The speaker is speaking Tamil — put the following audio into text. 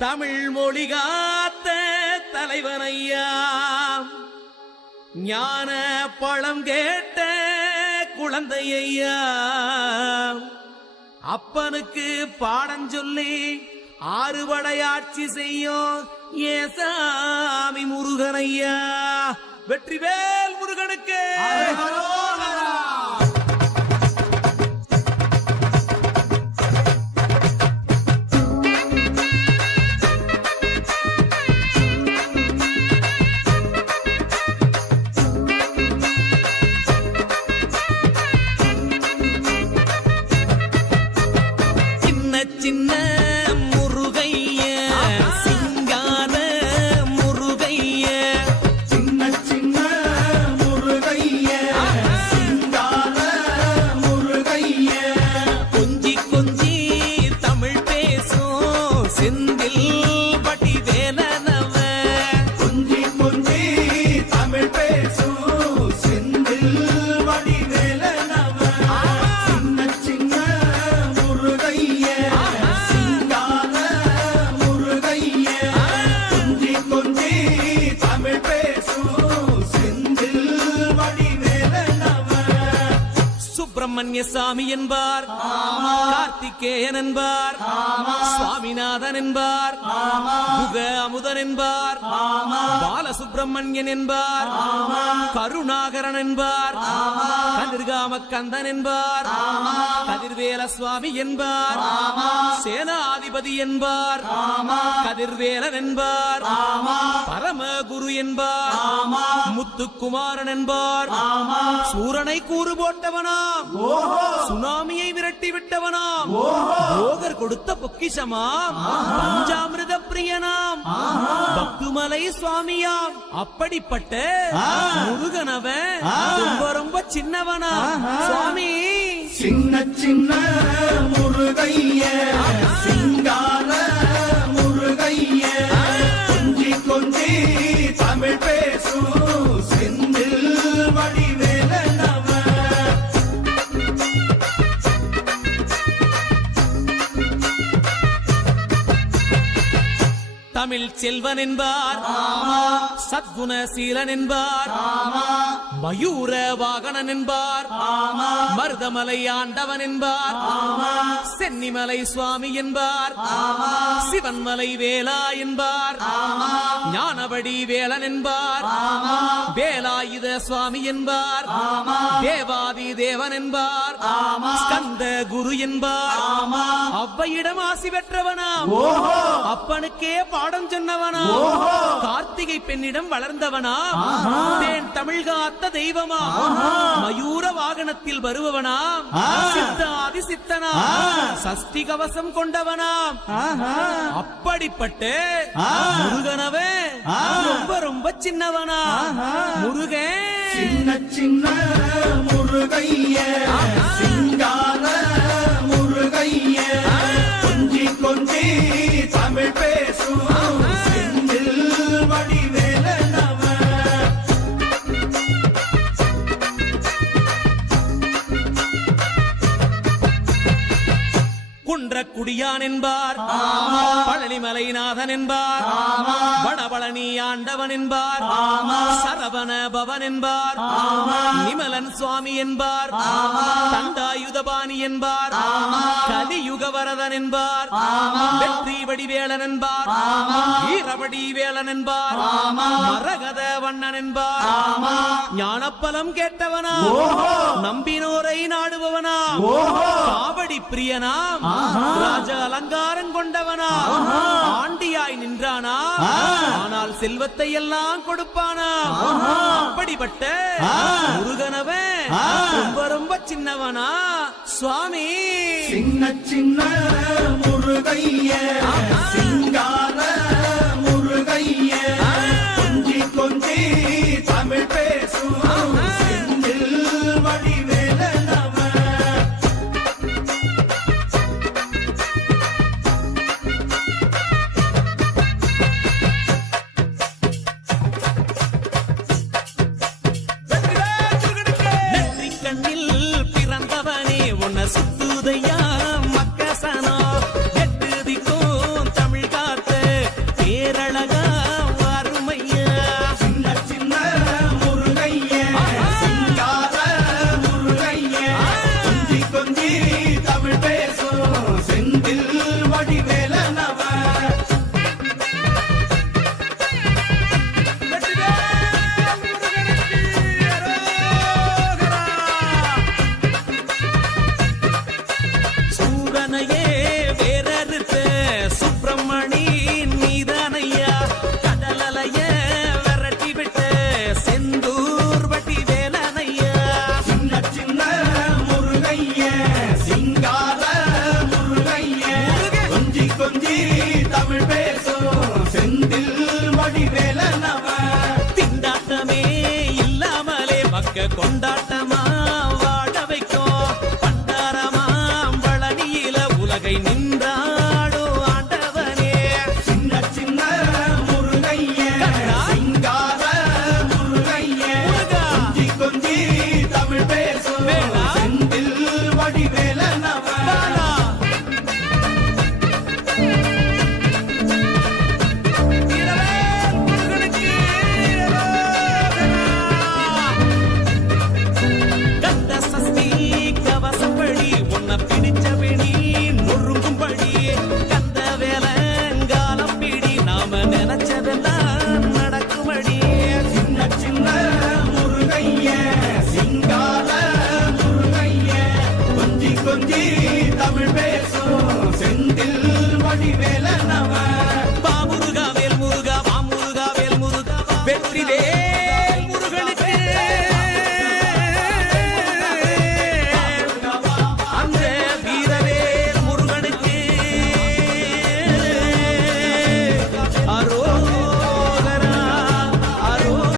தமிழ் மொழி காத்த தலைவனையா, ஞான பழம் கேட்ட குழந்தையா, அப்பனுக்கு பாடம் சொல்லி ஆறுபடையாட்சி செய்யும் ஏசாமி முருகனையா. வெற்றிவேல் முருகனுக்கு சின்ன முருகைய, சிங்கார முருகைய, சின்ன சின்ன முருகைய, சிங்கார முருகைய, கொஞ்சி கொஞ்சி தமிழ் பேசும் செந்தில் பட்டி வேலனவ, கொஞ்சி கொஞ்சி தமிழ் பேசும் செந்தில் வடிவேலனவ. சின்ன சின்ன முருகைய, சுப்பிரமணிய சாமி என்பார், கார்த்திகேயன் என்பார், சுவாமிநாதன் என்பார், முக அமுதன் என்பார், பாலசுப்பிரமணியன் என்பார், கருணாகரன் என்பார், கதிர்காம கந்தன் என்பார், கதிர்வேல சுவாமி என்பார், சேனாதிபதி என்பார், கதிர்வேலன் என்பார், பரமகுரு என்பார், முத்துக்குமாரன் என்பார், சூரனை கூறு போட்டவனாம், சுனாமியை விரட்டி விட்டவனாம், போகர் கொடுத்த பொக்கிஷமாம், பஞ்சாமிர்த பிரியனாம், பக்துமலை சுவாமியாம். அப்படிப்பட்ட முருகனவன் ரொம்ப ரொம்ப சின்னவனா சுவாமி. சின்ன சின்ன முருகைய, சிங்கார முருகைய, கொஞ்சி கொஞ்சி தமிழ் பேசும் செந்தில் வடிவேலனவ. தமிழ் செல்வன் என்பார், சத்குணசீலன் என்பார், மயூர வாகனன் என்பார், மருதமலை ஆண்டவன் என்பார், சென்னிமலை சுவாமி என்பார், சிவன்மலை வேலா என்பார், ஞானபடி வேலன் என்பார், வேலாயுத சுவாமி என்பார், தேவாதி தேவன் என்பார், ஸ்கந்த குரு என்பார், அவ்வையிடம் ஆசி பெற்றவனாம், அப்பனுக்கே பாடம் சொன்னவனா, கார்த்திகை பெண்ணிடம் வளர்ந்தவனா, தேன் தமிழ் காத்த தெய்வமா, மயூர வாகனத்தில் வருபவனாம், சித்தாதி சித்தனா, சஷ்டி கவசம் கொண்டவனாம். அப்படிப்பட்ட முருகனவே ரொம்ப ரொம்ப சின்னவனா முருகன். சின்ன சின்ன முருகைய, சிங்கார முருகைய, கொஞ்சி கொஞ்சி தமிழ் பேசும் செந்தில் வடிவேலனவ. குன்றக்குடியான் என்பார், பழனிமலைநாதன் என்பார், வடபழனி ஆண்டவன் என்பார், சரவண பவன் என்பார், நிமலன் சுவாமி என்பார், தண்டாயுதபாணி என்பார், கலியுக வரதன் என்பார், வெற்றி வடிவேலன் என்பார், வீரவடி வேலன் என்பார், மரகத வண்ணன் என்பார், ஞானப்பலம் கேட்டவனா, நம்பினோரை நாடுபவனா, காவடி பிரியனாம், ராஜ அலங்காரம் கொண்டவனா, ஆண்டியாய் நின்றானா, ஆனால் செல்வத்தை எல்லாம் கொடுப்பானா. அப்படிப்பட்ட முருகனவன் ரொம்ப ரொம்ப சின்னவனா சுவாமி. சின்ன சின்ன முருகைய, சிங்கார முருகைய, கொஞ்சி கொஞ்சி தமிழ் பேசும் செந்தில் வடிவேலனவ. கண்ணில் பிறந்தவனே உன்னை சுத்துதையா மக்கசனா, எட்டு திக்கும் தமிழ் காத்த கொஞ்சி கொஞ்சி தமிழ் பேசும் செந்தில் வடிவேலனவ திண்டாட்டமே இல்லாமலே மக்க கொண்டாட்டமா வாழ வைக்கும் பண்டாரமாம் பழனியில உலகை நின்றாடோ ஆண்டவனே சின்ன சின்ன முருகைய சிங்கார முருகைய முருகா. கொஞ்சி கொஞ்சி தமிழ் பேசும் வேலா. செந்தில் வடிவேலனவ பாலா. இரவேல் முருகனுக்கு இரவோகரா. கந்த சஷ்டி கவசப்படி உன்னை பிடிச்சபடி நொறுங்கும்படி கந்த வேலங்காலம் பிடி நாம நினைச்சதெல்லாம் நடக்கும்படி சின்ன சின்ன முருகைய சிங்கார முருகைய கொஞ்சி கொஞ்சி தமிழ் பேசும் செந்தில் வடிவேலனவ